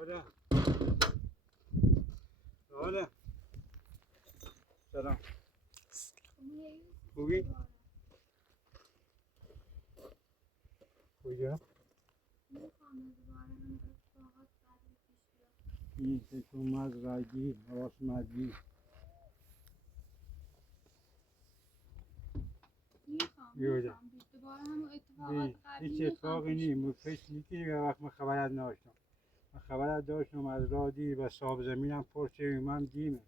رحله رحله سلام خوبی؟ کجا؟ این تکون مزرعگی راست مدگی بیوده هیچ اتفاقی نیست من فکر میکنی به وقت من خبرت نداشتم من خبرت داشتم از راه دیر و صاحب زمینم پرچه من دیمه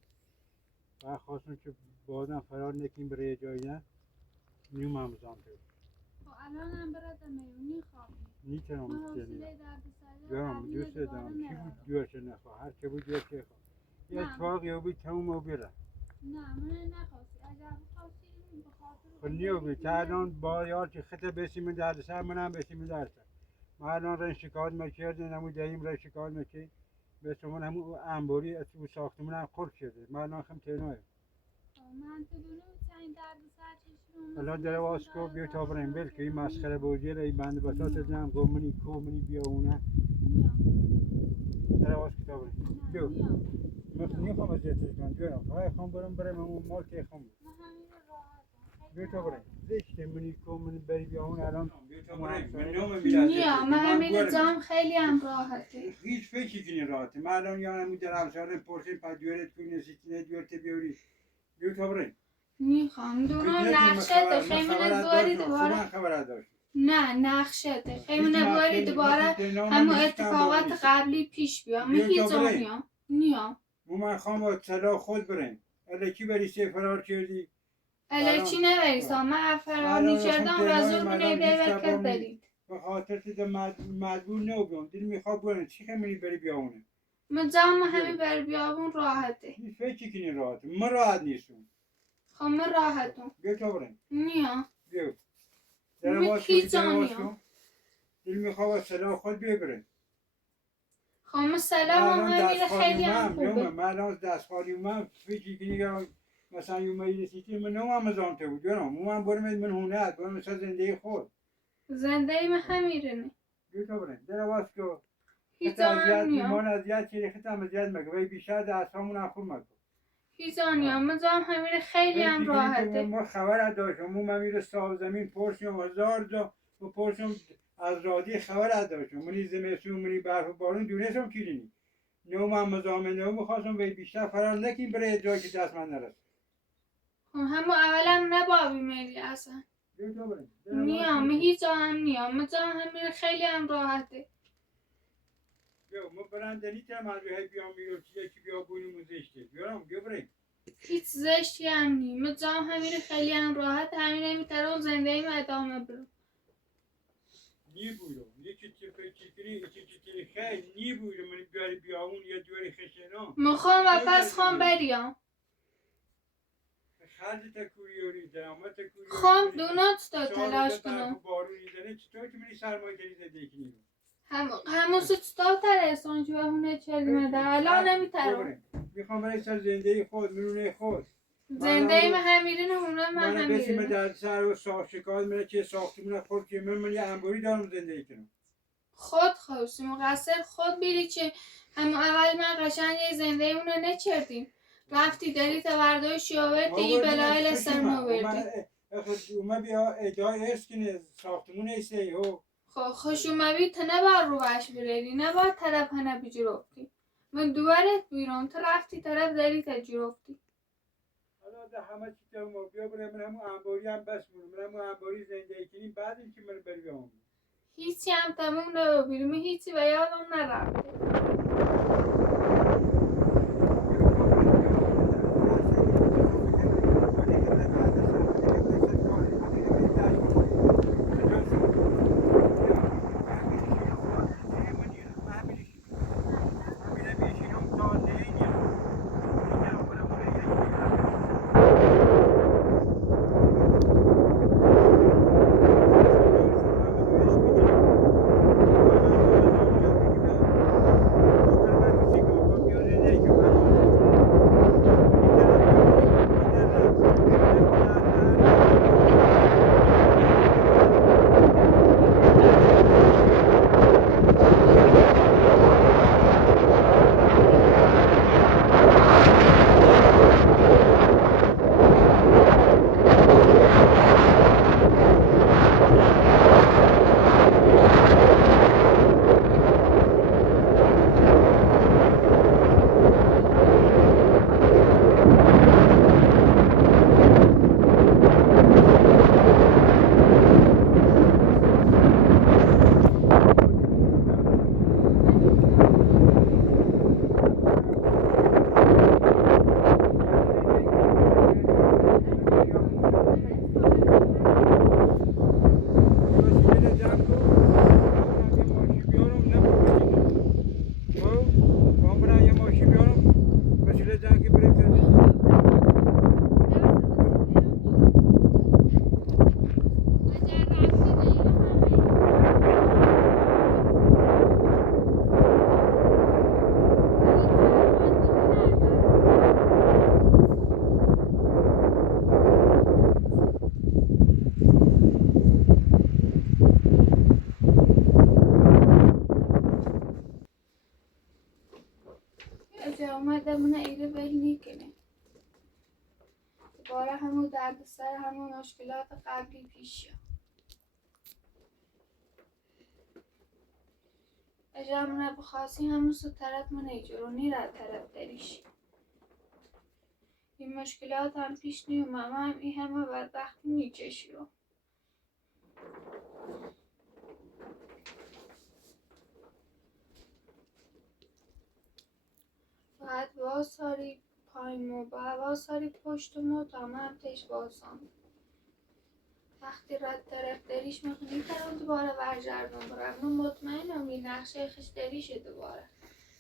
و خواستم که بازم فرار نکیم برای جایی نه نیوم هم بزن تو الان هم برات میونی خوابی نیتونم دارم دوست دارم چی بود دوست نخواه هر چه بود دوست خواه یه اتفاقی او بود تموم او بیره نه من نخواستی اگر بخواستی بخاطر خب نیو بید تا الان با یار که خطه بسیم درد سر منم بسیم درد سر من الان رای شکایت میکردی نمو دهیم رای شکایت میکرد به شما همون انباری از او ساختمون هم خورد شده من الان خم تنهایم من تو دونه این درد سر چشم الان در واسکو بیا تا بریم بل که این مسخره بودی ای بند بساط دادم گو منی کو منی بیا اونه در واسکو تا بریم بیا من نمیخوام از جتش کنم بیارم فقط خوام برم اون مال که خوام بیا تا بریم زشته منی کو منی بری بیا اون الان بیا تا بریم من نوم میلاد نیا من همین جام خیلی هم راحته هیچ فکری کنی راحته من الان یانم در افسرم پرسیم پا دیورت کنی نسیتینه دیورت بیاری بیا تا بریم میخوام دونو نقشه خیمونه باری دوباره خبر داشت نه نقشه خیمونه باری دوباره همون اتفاقات قبلی پیش بیا میگی جانیام نیا من خواهم با صلاح خود بریم الکی بری سه فرار کردی الکی نبریسا من فرار میکردم و زور بینیده بکر برید به خاطر تیده مجبور نبودم دل میخواد بریم چی خیلی بری بیاونه من جام همین بر بیابون راحته فکر کنی راحته من راحت نیستم خب من راحتم بیا تا بریم نیا بیا میکی جانیا دل میخواد صلاح خود ببریم خب من سلام همین خیلی هم خوبه من الان دست خالی من فکر کنی مثلا یوم رسیدی من نمام ازانته بود من برم من هونت برم مثلا زندگی خود زندگی من همیرنه بیا تا بریم در واسکو هیچ آنیا ایمان از یاد چیزی ختم از یاد مگه ولی بیشتر دست همون هم خوب مکن هیچ آنیا من جام همین خیلی هم راحته ما خبر داشتم من میره صاحب زمین پرسیم هزار جا و پرسیم از رادی خبر داشتم منی زمستون منی برف و بارون دونستم کیلینی نو من مزامن نو میخواستم ولی بیشتر فرار نکیم برای جایی که دست من نرسه همون اولا نبابی میری اصلا نیام هیچ هم نیام من جام همین خیلی هم راحته ما برنده نیتم از روی بیام بیرون چیزی که بیا بونی مزشته بیارم بیا بریم هیچ زشتی هم نی من جام همین خیلی هم راحت همین نمیترم زندگی من ادامه برم نی بودم یکی خیلی نی بودم من بیاری بیامون یا دوری خشنام میخوام و پس خوام بریم خرج تکوریوری درآمد تکوریوری خوام دونات تا تلاش کنم بارونی زنه چطور که منی سرمایه داری زندگی کنی همون سوچتا ترسان جو همونه چلمه در الان نمیترم میخوام برای سر زندگی خود مرونه خود زندگی من همیرین همونه من من بسیم همیرین در سر و شکایت منه که ساختمون خود که من یه انباری دارم زندگی کنم خود خواستی مقصر خود بیری که همون اول من قشنگ زندگی اونو نچردیم رفتی داری تا برداشتی آوردی ای بلای لسر ما وردی اومه بیا ادعای ارس کنه ساختمون ایسته ای خوش اومدی تا نبار رو بش بریدی نبار طرف هنه بجرفتی من دوارت بیرون تا رفتی طرف داری تا جرفتی حالا ده همه چی تا ما بیا برای من همون انباری هم بس من همون انباری زندگی کنیم بعد این که من بری بیامون هیچی هم تموم نبیرم هیچی و یادم نرفته برای یه ماشین بیارم وسیله زن که بریم سازیم. اومدمونه ایره ول میکنه دوباره همون درد سر همون مشکلات قبلی پیش شد. اجامونه بخواستیم همون سو طرف من ایجورونی را طرف داریش این مشکلات هم پیش نیومم هم این همه بدبختی میچشیو باید واساری پایمو باید واساری پشتمو تا من تش باسم وقتی رد طرف داریش میخونی کنم دوباره برگردم برم من مطمئنم این نقشه خش داریشه دوباره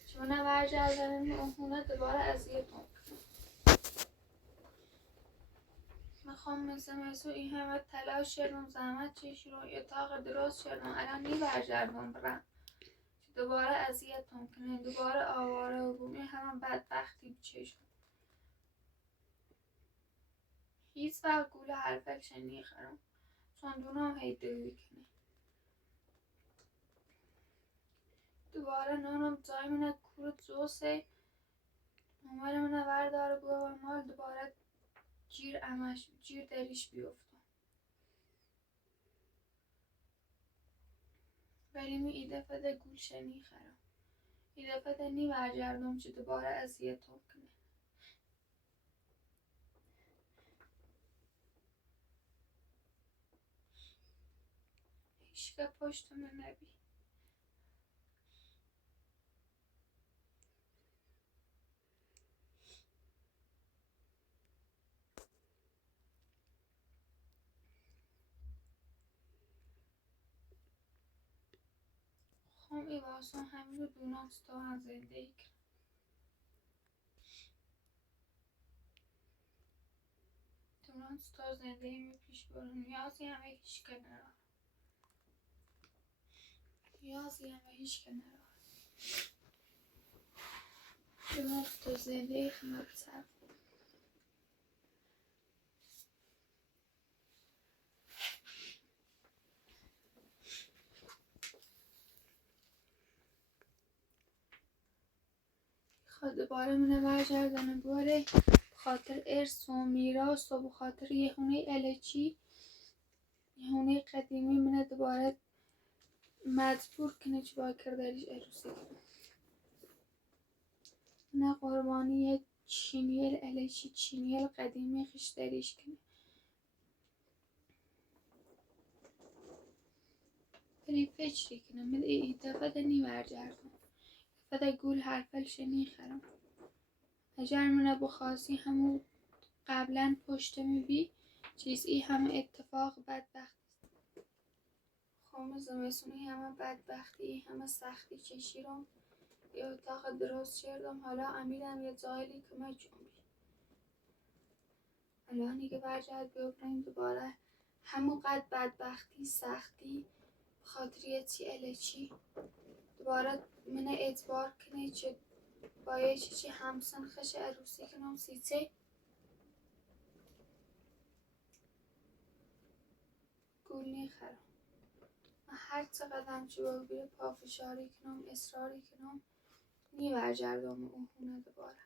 چون برگردن اون دوباره اذیتم میخوام مثل این همه تلاش کردم زحمت چشیدم اتاق درست کردم الان برگردم برم دوباره اذیتم کنه دوباره آواره و بومی همه بدبختی بچشم هیچ وقت گول حرفکش نیخرم چون دونم هیده کنه دوباره نانم جای منه کورت زوسه مامان منه ورداره بوا مال دوباره جیر دریش بیفتم ولی می ایده فده گولشه نیخرم ایده فده نی برگردم چه دوباره اذیتم کنه هیچ که پشت من نبی خم ای واسه همین رو دونم ستا هم زندگی کنم دونم ستا زندگی می پیش برم نیازی همه هیچ که نرم دونم ستا زندگی خمه بسر خواهد دوباره منه برگردنه باره بخاطر ارث و میراث و بخاطر یه هونه الچی یه هونه قدیمی منه دوباره مجبور کنه چی با کردریش عروسی کنه منه قربانی یه چینیل الچی چینیل قدیمی خش دریش کنه ولی فکری کنه من ای دفعه نی برگردم دفعه گول حرفلش نیخرم اگر منه بخواستی همون قبلا پشت میبی چیز ای همه اتفاق بدبخت خام زمستونی همه بدبختی همه سختی چشیرم یه اتاق درست کردم حالا امیدم یه جایلی که من جنبی الان که برگرد بیابریم دوباره همون قد بدبختی سختی بخاطر یه چی الچی دوباره من اعتبار کنه چه با یه چی همسن خش عروسی کنم سیچه گول نیخرم من هر چقدر چه با بیره پافشاری کنم اصراری کنم نی برگردم اون خونه دوباره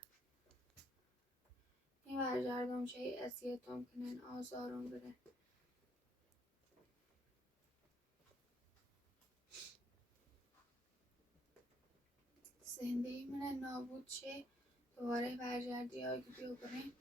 نی برگردم چه اذیتم کنن آزارم بره زندگی من نابود شه دوباره برگردی آگه بیو بریم